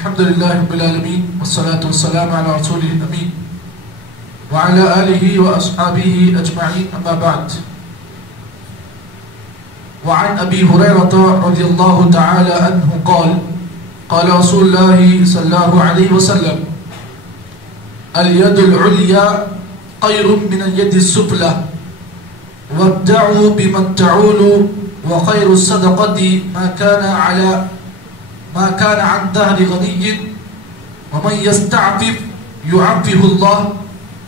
الحمد لله رب العالمين والصلاة والسلام على رسوله الأمين وعلى آله وأصحابه أجمعين أما بعد. وعن أبي هريرة رضي الله تعالى عنه قال قال رسول الله صلى الله عليه وسلم اليد العليا خير من اليد السفلى وابدعوا بمن تعول وخير الصدقة ما كان عن ظهر غني ومن يستعفف يعفه الله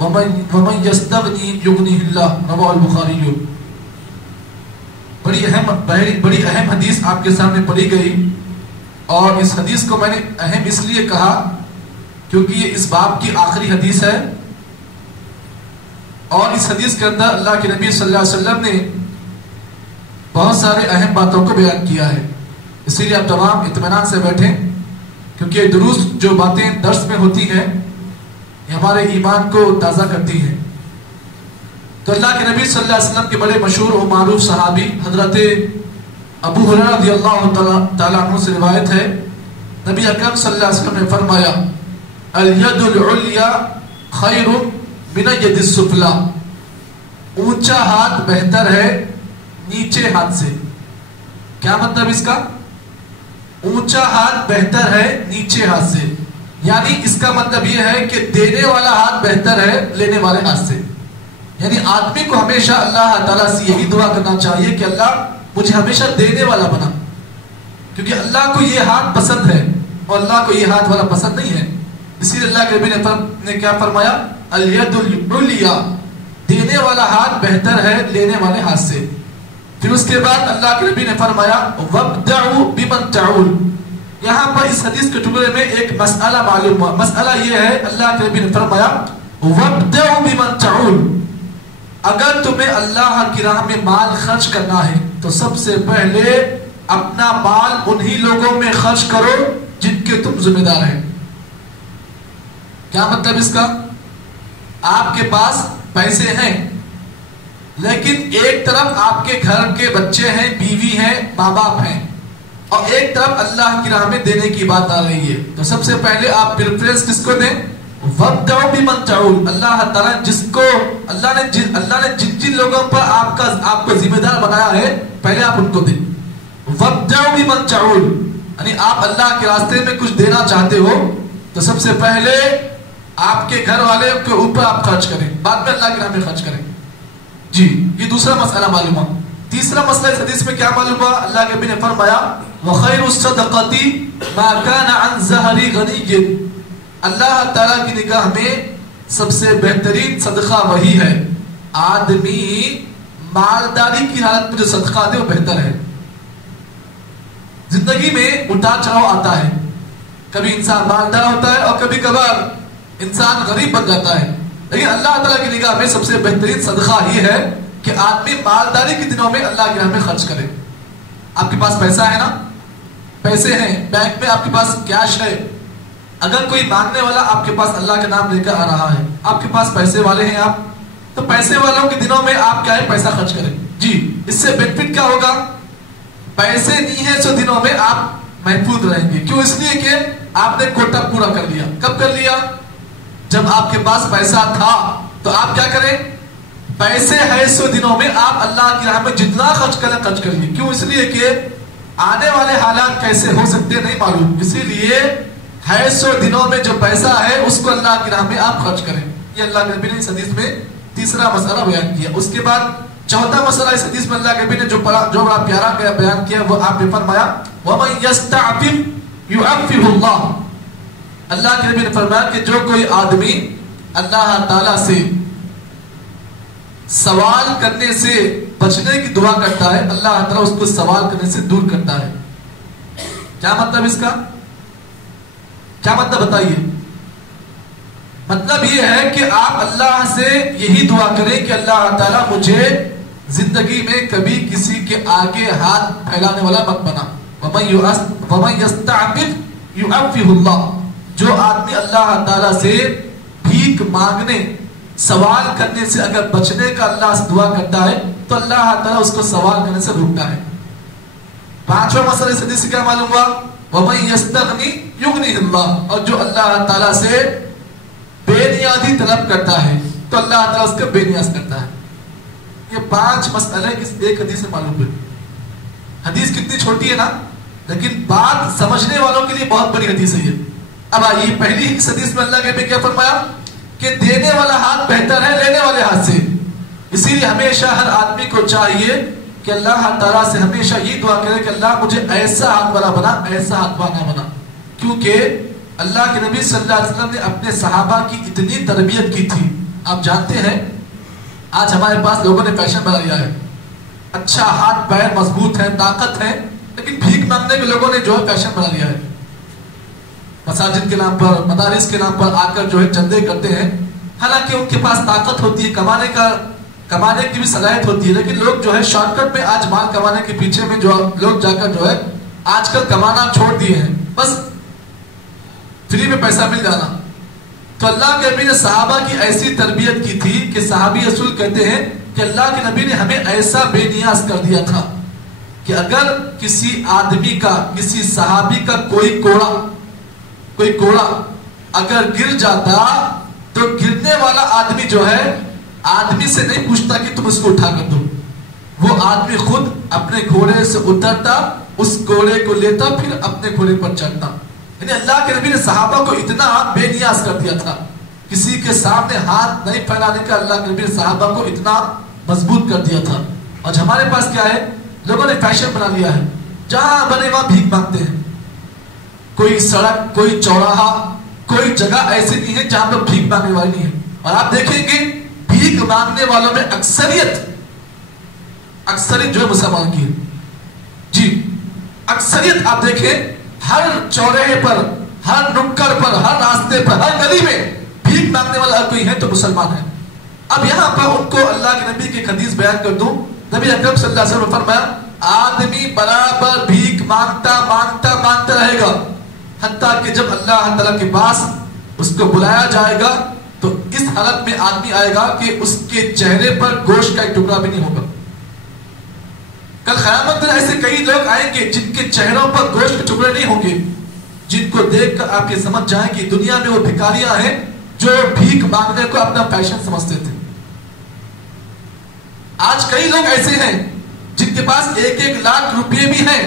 ومن يستغني يغنيه الله رواه البخاری. بڑی اہم حدیث آپ کے سامنے پڑھی گئی، اور اس حدیث کو میں نے اہم اس لیے کہا کیونکہ یہ اس باب کی آخری حدیث ہے، اور اس حدیث کے اندر اللہ کے نبی صلی اللہ علیہ وسلم نے بہت سارے اہم باتوں کو بیان کیا ہے. اسی لیے آپ تمام اطمینان سے بیٹھیں، کیونکہ یہ دروس جو باتیں درس میں ہوتی ہیں یہ ہمارے ایمان کو تازہ کرتی ہیں. تو اللہ کے نبی صلی اللہ علیہ وسلم کے بڑے مشہور و معروف صحابی حضرت ابو ہریرہ رضی اللہ تعالیٰ عنہ سے روایت ہے، نبی اکرم صلی اللہ علیہ وسلم نے فرمایا الید العلیا خیر من الید السفلی، اونچا ہاتھ بہتر ہے نیچے ہاتھ سے. کیا مطلب اس کا؟ اونچا ہاتھ بہتر ہے نیچے ہاتھ سے، یعنی اس کا مطلب یہ ہے کہ دینے والا ہاتھ بہتر ہے لینے والے ہاتھ سے. یعنی آدمی کو ہمیشہ اللہ تعالیٰ سے یہی دعا کرنا چاہیے کہ اللہ مجھے ہمیشہ دینے والا بنا، کیونکہ اللہ کو یہ ہاتھ پسند ہے اور اللہ کو یہ ہاتھ والا پسند نہیں ہے. اسی لیے اللہ کے نبی نے کیا فرمایا الید العلیا، دینے والا ہاتھ بہتر ہے لینے والے ہاتھ سے. پھر اس کے بعد اللہ کے نبی نے فرمایا وَابْدَعُوا بِمَنْ تَعُولُ. یہاں پر اس حدیث کے ٹکڑے میں ایک مسئلہ معلوم ہوا. مسئلہ یہ ہے، اللہ کے نبی نے فرمایا وَابْدَعُوا بِمَنْ تَعُولُ، اگر تمہیں اللہ کی راہ میں مال خرچ کرنا ہے تو سب سے پہلے اپنا مال انہی لوگوں میں خرچ کرو جن کے تم ذمہ دار ہیں. کیا مطلب اس کا؟ آپ کے پاس پیسے ہیں، لیکن ایک طرف آپ کے گھر کے بچے ہیں، بیوی ہیں، ماں باپ ہیں، اور ایک طرف اللہ کی راہ میں دینے کی بات آ رہی ہے. تو سب سے پہلے آپ پریفرنس کس کو دیں؟ وَابْدَعُوا بِمَنْ تَعُولُ. اللہ تعالیٰ جس کو اللہ نے جن لوگوں پر آپ کو ذمہ دار بنایا ہے پہلے آپ ان کو دیں. وَابْدَعُوا بِمَنْ تَعُولُ، یعنی آپ اللہ کے راستے میں کچھ دینا چاہتے ہو تو سب سے پہلے آپ کے گھر والے کے اوپر آپ خرچ کریں، بعد میں اللہ کے راہ میں خرچ کریں. جی، یہ دوسرا مسئلہ معلوم ہوا. تیسرا مسئلہ اس حدیث میں کیا معلوم ہوا؟ اللہ کے نبی نے فرمایا وَخَيْرُ الصَّدَقَةِ مَا كَانَ عَنْ ظَهْرِ غَنِيٍّ. اللہ تعالیٰ کی نگاہ میں سب سے بہترین صدقہ وہی ہے، آدمی مالداری کی حالت میں جو صدقہ دے وہ بہتر ہے. زندگی میں اتار چڑھاؤ آتا ہے، کبھی انسان مالدار ہوتا ہے اور کبھی کبھار انسان غریب بن جاتا ہے، لیکن اللہ تعالیٰ کی نگاہ میں سب سے بہترین صدقہ یہ ہے کہ آدمی مالداری کے دنوں میں اللہ کی راہ میں خرچ کرے. آپ کے پاس پیسہ ہے نا، پیسے ہیں بینک میں، آپ کے پاس کیش ہے. اگر کوئی مانگنے والا آپ کے پاس اللہ کا نام لے کر آ رہا ہے، آپ کے پاس پیسے والے ہیں آپ، تو پیسے والوں کے دنوں میں آپ کیا ہے پیسہ خرچ کریں. جی، اس سے بینیفٹ کیا ہوگا؟ پیسے نہیں ہے سو دنوں میں آپ محفوظ رہیں گے. کیوں؟ اس لیے کہ آپ نے کوٹا پورا کر لیا. کب کر لیا؟ جب آپ کے پاس پیسہ تھا. تو آپ کیا کریں؟ پیسے ہے سو دنوں میں آپ اللہ کی راہ میں جتنا خرچ کریں خرچ کریے. کیوں؟ اس لیے کہ آنے والے حالات کیسے ہو سکتے نہیں معلوم، اسی لیے ہے سو دنوں میں جو پیسہ ہے اس کو اللہ کی راہ میں آپ خرچ کریں. یہ اللہ کے نبی نے اس حدیث میں تیسرا مسئلہ بیان کیا. اس کے بعد چوتھا مسئلہ اس حدیث میں اللہ کے نبی نے جو بڑا پیارا بیان کیا وہ آپ نے فرمایا وَمَن يَسْتَعْفِفْ يُعَفِّهُ اللَّهُ. اللہ کے نبی نے فرمایا کہ جو کوئی آدمی اللہ تعالیٰ سے سوال کرنے سے بچنے کی دعا کرتا ہے، اللہ تعالیٰ اس کو سوال کرنے سے دور کرتا ہے. کیا مطلب اس کا؟ کیا مطلب بتائیے؟ مطلب یہ ہے کہ آپ اللہ سے یہی دعا کریں کہ اللہ تعالیٰ مجھے زندگی میں کبھی کسی کے آگے ہاتھ پھیلانے والا مت بنا. وَمَن يَسْتَعْفِفْ يُعَفِّهُ اللَّهُ. جو آدمی اللہ تعالیٰ سے بھیک مانگنے سوال کرنے سے اگر بچنے کا اللہ سے دعا کرتا ہے تو اللہ تعالیٰ اس کو سوال کرنے سے روکتا ہے. پانچواں مسئلہ اس حدیث سے کیا معلوم ہوا؟ وَمَن يَسْتَغْنِ یغنیہ اللہ، اور جو اللہ تعالیٰ سے بے نیازی طلب کرتا ہے تو اللہ تعالیٰ اس کا بے نیاز کرتا ہے۔ یہ 5 مسئلے اس ایک حدیث سے معلوم ہوئے۔ حدیث کتنی چھوٹی ہے نا، لیکن بات سمجھنے والوں کے لیے بہت بڑی حدیث ہے یہ۔ اب آئیے پہلی اس حدیث میں اللہ کے نبی کیا فرمایا کہ دینے والا ہاتھ بہتر ہے لینے والے ہاتھ سے، اسی لیے ہمیشہ ہر آدمی کو چاہیے کہ اللہ تعالیٰ سے ہمیشہ یہ دعا کرے کہ اللہ مجھے ایسا ہاتھ والا بنا، ایسا ہاتھ والا نہ بنا، کیونکہ اللہ کے نبی صلی اللہ علیہ وسلم نے اپنے صحابہ کی اتنی تربیت کی تھی۔ آپ جانتے ہیں آج ہمارے پاس لوگوں نے فیشن بنا لیا ہے، اچھا ہاتھ پیر مضبوط ہے، طاقت ہے، لیکن بھیک مانگنے کے لوگوں نے جو ہے فیشن بنا لیا ہے، مساجد کے نام پر، مدارس کے نام پر آ کر جو ہے چندے کرتے ہیں، حالانکہ ان کے پاس طاقت ہوتی ہے، کمانے کی بھی صلاحیت ہوتی ہے، لیکن لوگ جو ہے شارٹ کٹ میں آج مال کمانے کے پیچھے میں جو لوگ جا کر جو ہے آج کل کمانا چھوڑ دیے ہیں، بس فری میں پیسہ مل جانا۔ تو اللہ کے نبی نے صحابہ کی ایسی تربیت کی تھی کہ صحابی رسول کہتے ہیں کہ اللہ کے نبی نے ہمیں ایسا بے نیاز کر دیا تھا کہ اگر کسی آدمی کا، کسی صحابی کا کوئی کوڑا اگر گر جاتا تو گرنے والا آدمی جو ہے آدمی سے نہیں پوچھتا کہ تم اس کو اٹھا کر دو، وہ آدمی خود اپنے گھوڑے سے اترتا، اس گھوڑے کو لیتا، پھر اپنے گھوڑے پر چڑھتا۔ یعنی اللہ کے نبی نے صحابہ کو اتنا بے نیاز کر دیا تھا، کسی کے سامنے ہاتھ نہیں پھیلانے کا اللہ کے نبی نے صحابہ کو اتنا مضبوط کر دیا تھا۔ اور ہمارے پاس کیا ہے، لوگوں نے فیشن بنا لیا ہے، جہاں بنے وہاں بھیک مانگتے ہیں، کوئی سڑک، کوئی چوراہا، کوئی جگہ ایسی نہیں ہے جہاں پر بھیک مانگنے والی نہیں ہے۔ اور آپ دیکھیں گے بھیک مانگنے والوں میں اکثریت جو ہے مسلمان کی ہے، جی اکثریت آپ دیکھیں ہر چوراہے پر، ہر نکڑ پر، ہر راستے پر، ہر گلی میں بھیک مانگنے والا کوئی ہے تو مسلمان ہے۔ اب یہاں پر ان کو اللہ کے نبی کی ایک حدیث بیان کر دوں، نبی اکرم صلی اللہ علیہ وسلم نے فرمایا آدمی برابر بھیک مانگتا رہے گا حتیٰ کہ جب اللہ تعالیٰ کے پاس اس کو بلایا جائے گا تو اس حالت میں آدمی آئے گا کہ اس کے چہرے پر گوشت کا ایک ٹکڑا بھی نہیں ہوگا۔ کل قیامت میں ایسے کئی لوگ آئیں گے جن کے چہروں پر گوشت کے ٹکڑے نہیں ہوں گے، جن کو دیکھ کر آپ یہ سمجھ جائیں کہ دنیا میں وہ بھکاریاں ہیں جو بھیک مانگنے کو اپنا فیشن سمجھتے تھے۔ آج کئی لوگ ایسے ہیں جن کے پاس 1-1 لاکھ روپے بھی ہیں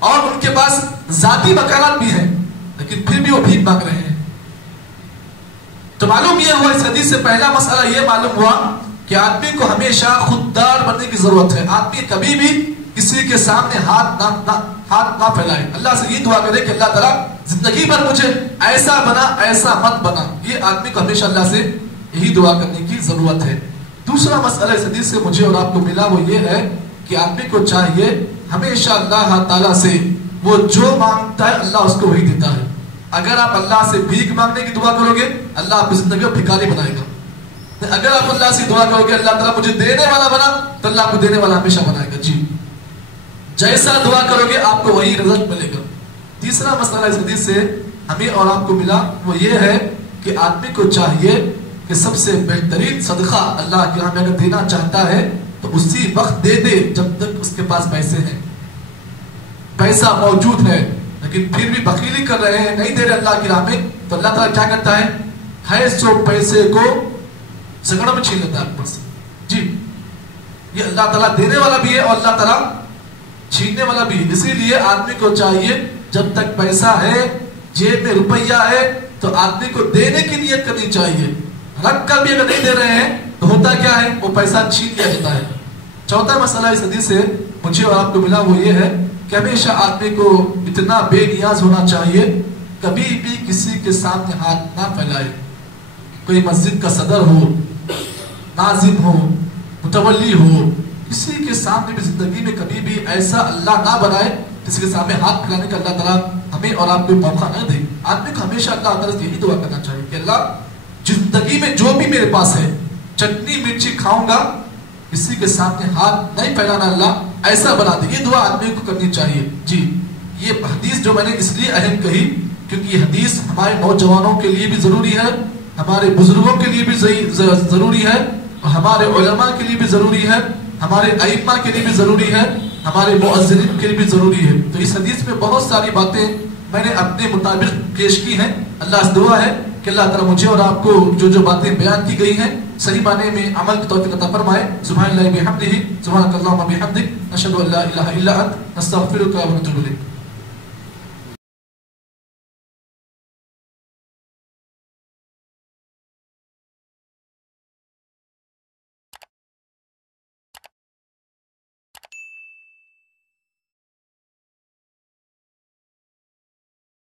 اور ان کے پاس ذاتی مکانات بھی ہیں، لیکن پھر بھی وہ بھیک مانگ رہے ہیں۔ تو معلوم یہ ہوا، اس حدیث سے پہلا مسئلہ یہ معلوم ہوا کہ آدمی کو ہمیشہ خوددار بننے کی ضرورت ہے، آدمی کبھی بھی کسی کے سامنے ہاتھ نہ پھیلائے، اللہ سے یہ دعا کرے کہ اللہ تعالیٰ زندگی بھر مجھے ایسا بنا، ایسا مت بنا، یہ آدمی کو ہمیشہ اللہ سے یہی دعا کرنے کی ضرورت ہے۔ دوسرا مسئلہ اس حدیث سے مجھے اور آپ کو ملا وہ یہ ہے کہ آدمی کو چاہیے ہمیشہ اللہ تعالیٰ سے وہ جو مانگتا ہے اللہ اس کو وہی دیتا ہے۔ اگر آپ اللہ سے بھیک مانگنے کی دعا کرو گے اللہ آپ کی زندگی کو بھکاری بنائے گا، اگر آپ اللہ سے دعا کرو گے اللہ تعالیٰ مجھے دینے والا بنا تو اللہ آپ کو دینے والا ہمیشہ بنائے گا۔ جی جیسا دعا کرو گے آپ کو وہی رزق ملے گا۔ تیسرا مسئلہ اس حدیث سے ہمیں اور آپ کو ملا وہ یہ ہے کہ آدمی کو چاہیے کہ سب سے بہترین صدقہ اللہ کے ہمیں اگر دینا چاہتا ہے تو اسی وقت دے دے جب تک اس کے پاس پیسے ہیں، پیسہ موجود ہے لیکن پھر بھی بخیلی کر رہے ہیں، نہیں دے رہے اللہ کی راہ میں، تو اللہ تعالیٰ کیا کرتا ہے سو پیسے کو سگڑوں میں چھین لیتا ہے آپ پر سے۔ جی یہ اللہ تعالیٰ دینے والا بھی ہے اور اللہ تعالیٰ چھیننے والا بھی ہے، اسی لیے آدمی کو چاہیے جب تک پیسہ ہے، جیب میں روپیہ ہے تو آدمی کو دینے کی نیت کرنی چاہیے، رکھ کر بھی اگر نہیں دے رہے ہیں تو ہوتا کیا ہے وہ پیسہ چھین لیا جاتا ہے۔ چوتھا مسئلہ اس حدیث سے مجھے اور آپ کو ملا وہ یہ ہے کہ ہمیشہ آدمی کو اتنا بے نیاز ہونا چاہیے کبھی بھی کسی کے سامنے ہاتھ نہ پھیلائے، کوئی مسجد کا صدر ہو، ناظم ہو، متولی ہو، کسی کے سامنے بھی زندگی میں کبھی بھی ایسا اللہ نہ بنائے کسی کے سامنے ہاتھ پھیلانے کا اللہ تعالیٰ ہمیں اور آپ کو موقع نہ دے۔ آدمی کو ہمیشہ اللہ تعالیٰ سے یہی دعا کرنا چاہیے کہ اللہ زندگی میں جو بھی میرے پاس ہے چٹنی مرچی کھاؤں گا، کسی کے سامنے ہاتھ نہیں پھیلانا، اللہ ایسا بنا دے، یہ دعا آدمی کو کرنی چاہیے۔ جی یہ حدیث جو میں نے اس لیے اہم کہی کیونکہ یہ حدیث ہمارے نوجوانوں کے لیے بھی ضروری ہے، ہمارے بزرگوں کے لیے بھی ضروری ہے، اور ہمارے علماء کے لیے بھی ضروری ہے، ہمارے ائمہ کے لیے بھی ضروری ہے، ہمارے مؤذنین کے لیے بھی ضروری ہے۔ تو اس حدیث میں بہت ساری باتیں میں نے اپنے مطابق پیش کی ہیں. اللہ سے دعا ہے کہ اللہ تعالیٰ مجھے اور آپ کو جو باتیں بیان کی گئی ہیں صحیح معنی میں عمل کی توفیق عطا فرمائے. سبحان اللہ بحمدہ، سبحانک اللہم بحمدک، نشہد ان لا الہ الا انت، نستغفرک و نتوب الیک.